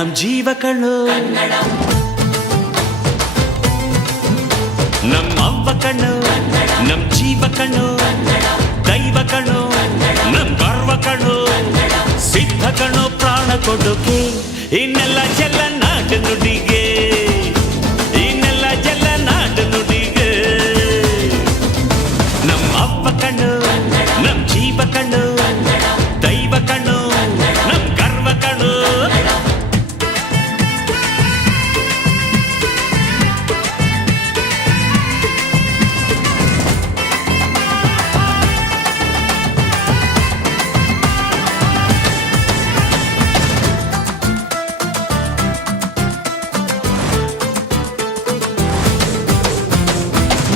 ನಮ್ ಜೀವ ಕಣ್ಣು, ನಮ್ ಅವ್ವ ಕಣ್ಣು, ನಮ್ ಜೀವ ಕಣ್ಣು, ದೈವ ಕಣ್ಣು, ನಮ್ ಗರ್ವ ಕಣ್ಣು, ಸಿದ್ಧ ಕಣ್ಣು, ಪ್ರಾಣ ಕೊಡುಗೆ ಇನ್ನೆಲ್ಲ ಜಲ ನಾಡು ನುಡಿಗೆ, ಇನ್ನೆಲ್ಲ ಜಲ ನಾಡು ನುಡಿಗೆ. ನಮ್ ಅವ್ವ ಕಣ್ಣು, ನಮ್ ಜೀವ ಕಣ್ಣು, ದೈವ ಕಣ್ಣು, ನಮ್ ಗರ್ವ ಕಣ್ಣು.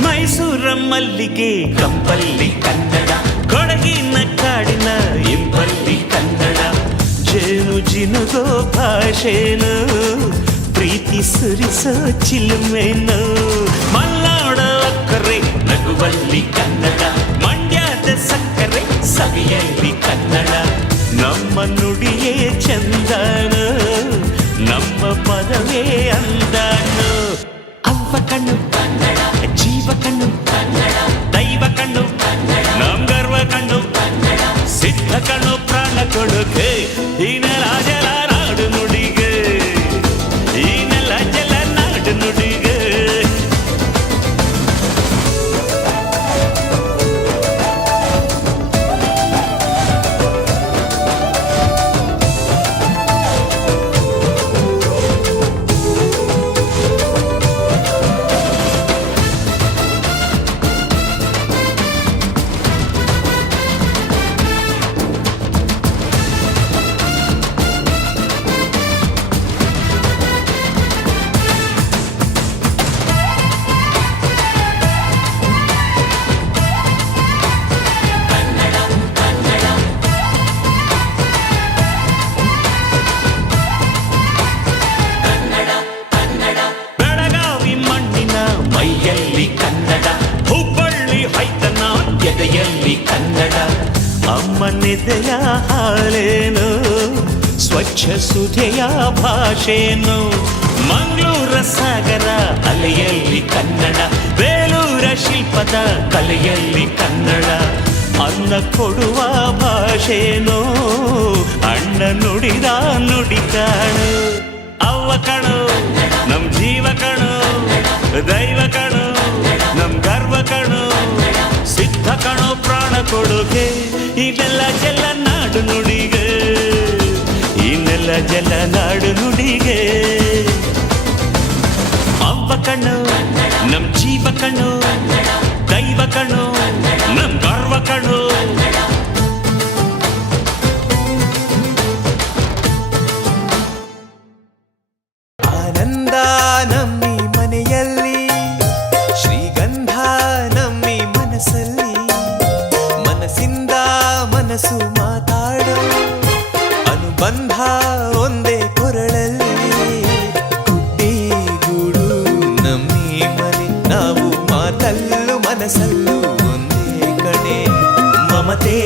ಮೈಸೂರ ಮಲ್ಲಿಗೆ ಕಂಪಲ್ಲಿ ಕನ್ನಡ, ಕೊಡಗಿನ ಕಾಡಿನ ಇಂಪಲ್ಲಿ ಕನ್ನಡ, ಜೇನು ಜಿನುಗೋ ಭಾಷೆನು, ಪ್ರೀತಿ ಸುರಿಸೋ ಚಿಲುಮೆನು, ಮಲ್ನಾಡೋ ಅಕ್ಕರೆ ನಗುವಲ್ಲಿ ಕನ್ನಡ, ಮಂಡ್ಯದ ಸಕ್ಕರೆ ಸವಿಯಲ್ಲಿ ಕನ್ನಡ, ನಮ್ಮ ನುಡಿಯೇ ಚಂದನು, ನಮ್ಮ ಪದವೇ ಅಂದನು. ಅವ್ವ ಕಣ್ಣು ಕನ್ನಡ, ಜೀವ ಕಣ್ಣು ಕನ್ನಡ, ದೈವ ಕಣ್ಣು ಕನ್ನಡ, ನಮ್ ಗರ್ವ ಕಣ್ಣು ಕನ್ನಡ, ಸಿದ್ಧ ಕಣ್ಣು, ಪ್ರಾಣ ಕೊಡುಗೆ ಈ ನೆಲ ಜಲ ನಾಡು ನುಡಿಗೆ, ಈ ನೆಲ ಜಲ ನಾಡು ನುಡಿಗೆ. ಎದೆಯಲ್ಲಿ ಕನ್ನಡ, ಅಮ್ಮನೆದೆಯ ಹಾಲೇನು, ಸ್ವಚ್ಛ ಸುಧೆಯ ಭಾಷೆನು, ಮಂಗಳೂರ ಸಾಗರ ಅಲೆಯಲ್ಲಿ ಕನ್ನಡ, ಬೇಲೂರ ಶಿಲ್ಪದ ಕಲೆಯಲ್ಲಿ ಕನ್ನಡ, ಅನ್ನ ಕೊಡುವ ಭಾಷೆನು, ಅಣ್ಣ ನುಡಿದ ನುಡಿ ಕಾಣು. ಅವ್ವ ಕಣು, ನಮ್ ಜೀವ ಕಣು, ದೈವ ಕಣು, ನಮ್ ಗರ್ವ ಕಣು, ಸಿದ್ಧ ಕಣು, ಪ್ರಾಣ ಕೊಡುಗೆ ಇದೆಲ್ಲ ಜಲ ನಾಡು ನುಡಿಗೆ, ಇನ್ನೆಲ್ಲ ಜಲ ನಾಡು ನುಡಿಗೆ. ಅವ್ವ ಕಣ್ಣು, ನಮ್ ಜೀವ ಕಣ್ಣು, ದೈವ ಕಣ್ಣು, ನಮ್ ಗರ್ವ ಕಣ್ಣು. ಆನಂದ ನಮ್ಮಿ ಮನೆಯಲ್ಲಿ, ಶ್ರೀಗಂಧ ನಮ್ಮಿ ಮನಸ್ಸಲ್ಲಿ, ಮನಸ್ಸಿಂದ ಮನಸ್ಸು ಮಾತಾಡೋ ಅನುಬಂಧ ಒಂದೇ ಕೊರಳಲ್ಲಿ, ಗುಡ್ಡಿ ಗೂಡು ನಮ್ಮಿ ಮನೆ, ನಾವು ಮಾತಲ್ಲೂ ಮನಸ್ಸಲ್ಲೂ ಒಂದೇ ಕಣೆ, ಮಮತೆ